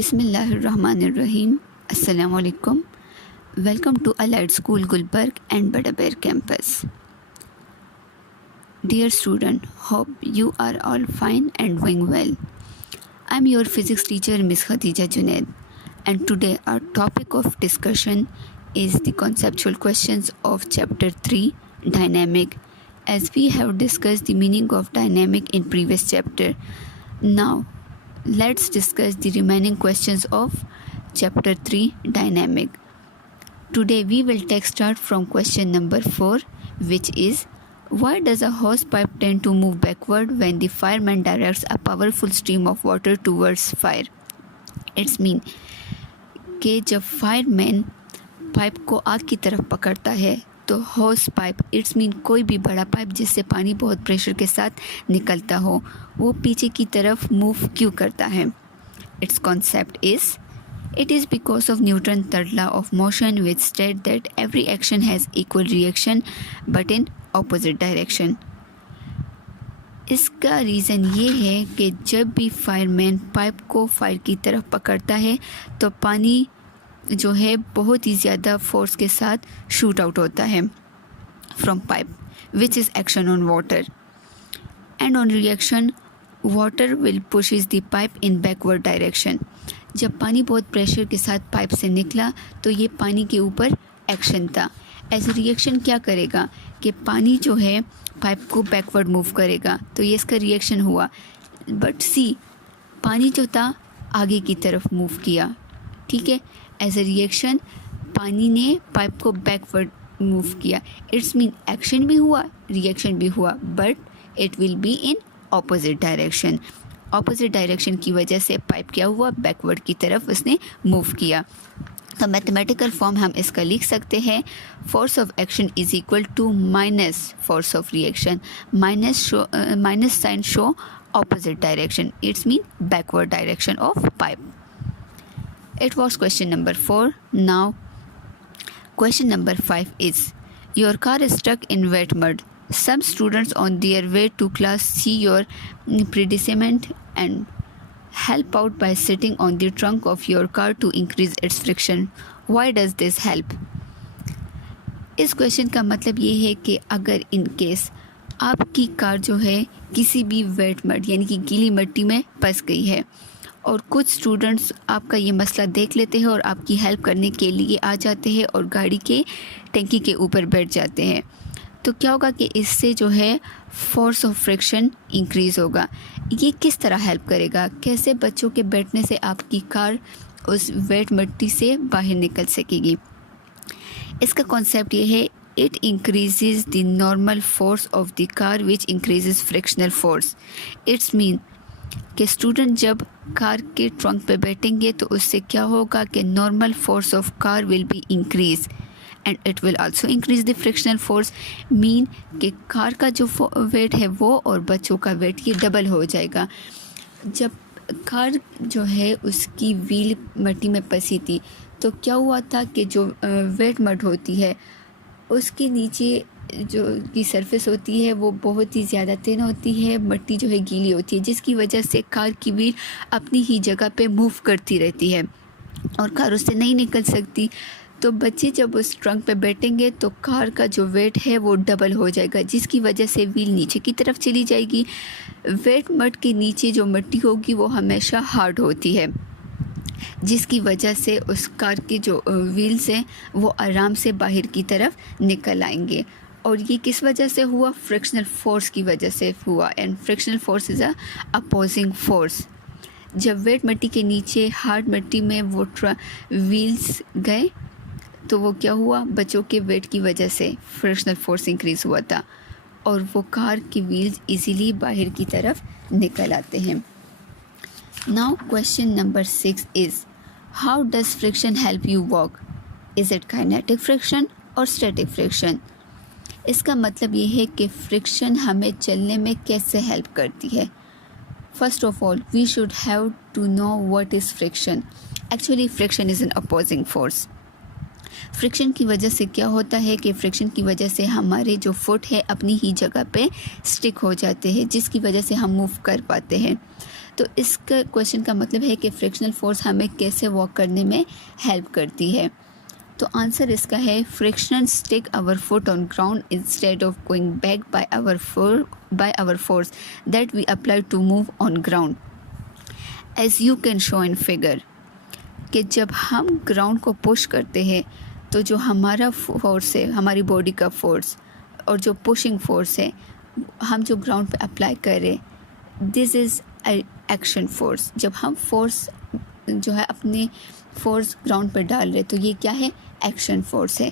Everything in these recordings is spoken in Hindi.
Bismillahirrahmanirrahim. Assalamu alaikum. Welcome to Allied School Gulbarg and Badaber campus. Dear student, hope you are all fine and doing well. I'm your physics teacher Miss Khadija Junaid, and today our topic of discussion is the conceptual questions of chapter 3 dynamic, as we have discussed the meaning of dynamic in previous chapter. Now let's discuss the remaining questions of chapter 3 dynamic. Today we will take start from question number 4, which is, why does a hose pipe tend to move backward when the fireman directs a powerful stream of water towards fire? It's mean कि जब फायरमैन पाइप को आग की तरफ पकड़ता है तो होस पाइप, इट्स मीन कोई भी बड़ा पाइप जिससे पानी बहुत प्रेशर के साथ निकलता हो, वो पीछे की तरफ मूव क्यों करता है? It's concept is, it is because of Newton's third law of motion, which states that every action has equal reaction but in opposite direction. इसका रीज़न ये है कि जब भी फायरमैन पाइप को फायर की तरफ पकड़ता है तो पानी जो है बहुत ही ज़्यादा फोर्स के साथ शूट आउट होता है from pipe, which is action on water, and on reaction water will pushes the pipe in backward direction. जब पानी बहुत प्रेशर के साथ पाइप से निकला तो ये पानी के ऊपर एक्शन था. एज ए रिएक्शन क्या करेगा कि पानी जो है पाइप को बैकवर्ड मूव करेगा, तो ये इसका रिएक्शन हुआ. बट सी, पानी जो था आगे की तरफ मूव किया, ठीक है. एज ए रिएक्शन पानी ने पाइप को बैकवर्ड मूव किया. इट्स मीन एक्शन भी हुआ, रिएक्शन भी हुआ, but it will be in opposite direction. Opposite direction की वजह से पाइप क्या हुआ, बैकवर्ड की तरफ उसने मूव किया. तो मैथमेटिकल फॉर्म हम इसका लिख सकते हैं, force of action is equal to minus force of reaction. Minus sine show opposite direction, it's mean backward direction of pipe. It was question number 4. Now question number 5 is, your car is stuck in wet mud. Some students on their way to class see your predicament and help out by sitting on the trunk of your car to increase its friction. Why does this help? इस क्वेश्चन का मतलब ये है कि अगर इन केस आपकी कार जो है किसी भी वेट मड यानी कि गीली मिट्टी में फंस गई है और कुछ स्टूडेंट्स आपका ये मसला देख लेते हैं और आपकी हेल्प करने के लिए आ जाते हैं और गाड़ी के टंकी के ऊपर बैठ जाते हैं, तो क्या होगा कि इससे जो है फोर्स ऑफ फ्रिक्शन इंक्रीज़ होगा. ये किस तरह हेल्प करेगा? कैसे बच्चों के बैठने से आपकी कार उस वेट मिट्टी से बाहर निकल सकेगी? इसका कॉन्सेप्ट ये है, it increases the normal force of the car which increases frictional force. It's mean कि स्टूडेंट जब कार के ट्रंक पे बैठेंगे तो उससे क्या होगा कि normal force of car will be increase and it will also increase the frictional force. Mean कि कार का जो वेट है वो और बच्चों का वेट ये डबल हो जाएगा. जब कार जो है उसकी व्हील मिट्टी में फंसी थी तो क्या हुआ था कि जो वेट मड होती है उसके नीचे जो की सरफेस होती है वो बहुत ही ज़्यादा थिन होती है, मिट्टी जो है गीली होती है, जिसकी वजह से कार की व्हील अपनी ही जगह पे मूव करती रहती है और कार उससे नहीं निकल सकती. तो बच्चे जब उस ट्रंक पे बैठेंगे तो कार का जो वेट है वो डबल हो जाएगा, जिसकी वजह से व्हील नीचे की तरफ चली जाएगी. वेट मड के नीचे जो मिट्टी होगी वो हमेशा हार्ड होती है, जिसकी वजह से उस कार की जो व्हील्स हैं वो आराम से बाहर की तरफ निकल आएंगे. और ये किस वजह से हुआ? फ्रिक्शनल फोर्स की वजह से हुआ. And frictional force is a opposing force. जब वेट मिट्टी के नीचे हार्ड मिट्टी में वो व्हील्स गए तो वो क्या हुआ, बच्चों के वेट की वजह से फ्रिक्शनल फोर्स इंक्रीज़ हुआ था और वो कार की व्हील्स इजीली बाहर की तरफ निकल आते हैं. Now question number 6 is, how does friction help you walk? Is it kinetic friction और स्टैटिक फ्रिक्शन? इसका मतलब ये है कि फ्रिक्शन हमें चलने में कैसे हेल्प करती है. First of all we should have to know what is friction. Actually friction is an opposing force. Friction की वजह से क्या होता है कि फ्रिक्शन की वजह से हमारे जो फुट है अपनी ही जगह पे स्टिक हो जाते हैं, जिसकी वजह से हम मूव कर पाते हैं. तो इसका क्वेश्चन का मतलब है कि फ्रिक्शनल फोर्स हमें कैसे वॉक करने में हेल्प करती है। तो आंसर इसका है friction stick our foot on ground instead of going back by our force that we apply to move on ground as you can show in figure. कि जब हम ग्राउंड को पुश करते हैं तो जो हमारा फोर्स है, हमारी बॉडी का फोर्स और जो पुशिंग फोर्स है, हम जो ग्राउंड पे अप्लाई करें, दिस इज़ एक्शन फोर्स। जब हम फोर्स जो है अपने फोर्स ग्राउंड पर डाल रहे तो ये क्या है, एक्शन फोर्स है।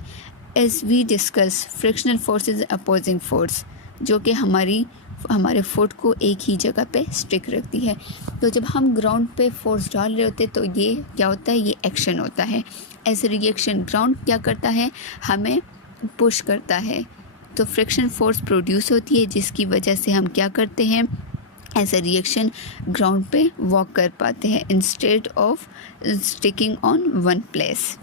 As we discuss frictional force is opposing force, जो कि हमारे फुट को एक ही जगह पे स्टिक रखती है। तो जब हम ग्राउंड पे फोर्स डाल रहे होते तो ये क्या होता है, ये एक्शन होता है। एज ए रिएक्शन ग्राउंड क्या करता है, हमें पुश करता है। तो फ्रिक्शन फोर्स प्रोड्यूस होती है जिसकी वजह से हम क्या करते हैं, एज ए रिएक्शन ग्राउंड पे वॉक कर पाते हैं instead of sticking on one place.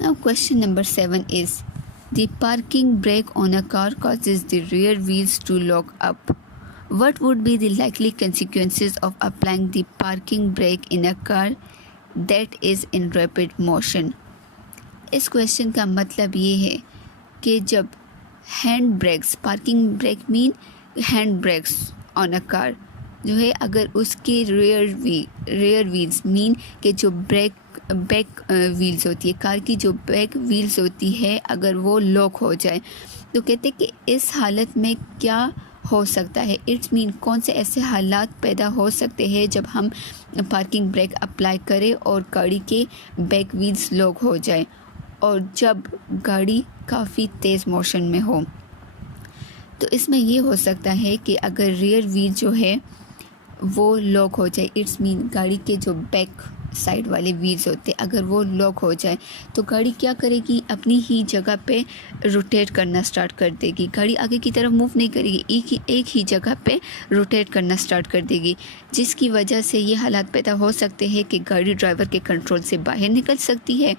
Now question number 7 is the parking brake on a car causes the rear wheels to lock up. What would be the likely consequences of applying the parking brake in a car that is in rapid motion? इस क्वेश्चन का मतलब ये है कि जब hand brakes, parking brake mean hand brakes on a car जो है, अगर उसके रेयर व्हील्स मीन कि जो बैक व्हील्स होती है, कार की जो बैक व्हील्स होती है, अगर वो लॉक हो जाए तो कहते हैं कि इस हालत में क्या हो सकता है। इट्स मीन कौन से ऐसे हालात पैदा हो सकते हैं जब हम पार्किंग ब्रेक अप्लाई करें और गाड़ी के बैक व्हील्स लॉक हो जाए और जब गाड़ी काफ़ी तेज़ मोशन में हो। तो इसमें ये हो सकता है कि अगर रियर व्हील जो है वो लॉक हो जाए, इट्स मीन गाड़ी के जो बैक साइड वाले व्हील्स होते हैं अगर वो लॉक हो जाए तो गाड़ी क्या करेगी, अपनी ही जगह पे रोटेट करना स्टार्ट कर देगी। गाड़ी आगे की तरफ मूव नहीं करेगी, एक ही जगह पे रोटेट करना स्टार्ट कर देगी, जिसकी वजह से ये हालात पैदा हो सकते हैं कि गाड़ी ड्राइवर के कंट्रोल से बाहर निकल सकती है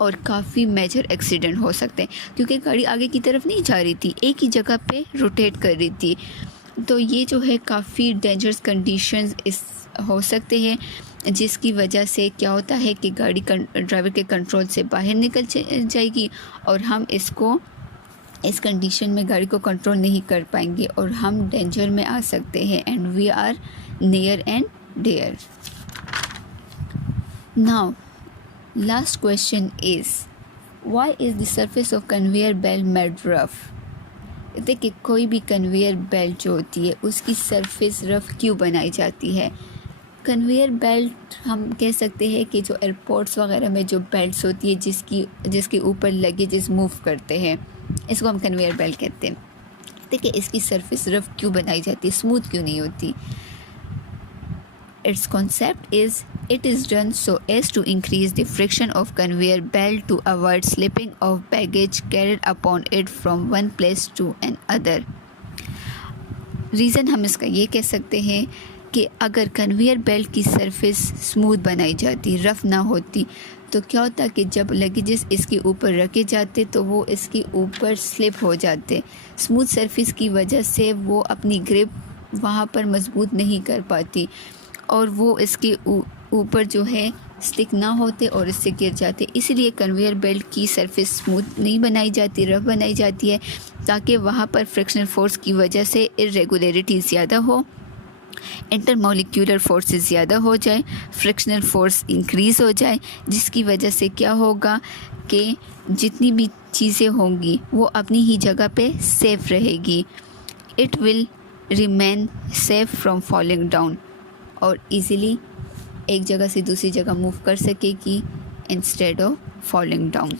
और काफ़ी मेजर एक्सीडेंट हो सकते हैं, क्योंकि गाड़ी आगे की तरफ नहीं जा रही थी, एक ही जगह पे रोटेट कर रही थी। तो ये जो है काफ़ी डेंजरस कंडीशंस हो सकते हैं, जिसकी वजह से क्या होता है कि गाड़ी ड्राइवर के कंट्रोल से बाहर निकल जाएगी और हम इस कंडीशन में गाड़ी को कंट्रोल नहीं कर पाएंगे और हम डेंजर में आ सकते हैं and we are near and there. Now last question is why is the surface of conveyor belt made rough. देखिए कोई भी कन्वेयर बेल्ट जो होती है उसकी सरफेस रफ क्यों बनाई जाती है। कन्वेयर बेल्ट हम कह सकते हैं कि जो एयरपोर्ट्स वगैरह में जो बेल्ट्स होती है जिसके ऊपर लगेजेस मूव करते हैं, इसको हम कन्वेयर बेल्ट कहते हैं। देखिए इसकी सरफेस रफ क्यों बनाई जाती है, स्मूथ क्यों नहीं होती। Its concept is it is done so as to increase the friction of conveyor belt to avoid slipping of baggage carried upon it from one place to another. Reason हम इसका ये कह सकते हैं कि अगर कन्वेयर बेल्ट की सरफेस स्मूथ बनाई जाती, रफ़ ना होती, तो क्या होता कि जब लगेजेस इसके ऊपर रखे जाते तो वो इसके ऊपर स्लिप हो जाते। स्मूथ सरफेस की वजह से वो अपनी ग्रिप वहाँ पर मजबूत नहीं कर पाती और वो इसके ऊपर जो है स्टिक ना होते और इससे गिर जाते। इसलिए कन्वेयर बेल्ट की सरफेस स्मूथ नहीं बनाई जाती, रफ बनाई जाती है, ताकि वहाँ पर फ्रिक्शनल फोर्स की वजह से इरेगुलरिटी ज़्यादा हो, इंटरमोलिक्यूलर फोर्सेस ज़्यादा हो जाए, फ्रिक्शनल फोर्स इंक्रीज़ हो जाए, जिसकी वजह से क्या होगा कि जितनी भी चीज़ें होंगी वो अपनी ही जगह पे सेफ़ रहेगी। It will remain safe from falling down और इजीली एक जगह से दूसरी जगह मूव कर सकेगी इंस्टेड ऑफ फॉलिंग डाउन।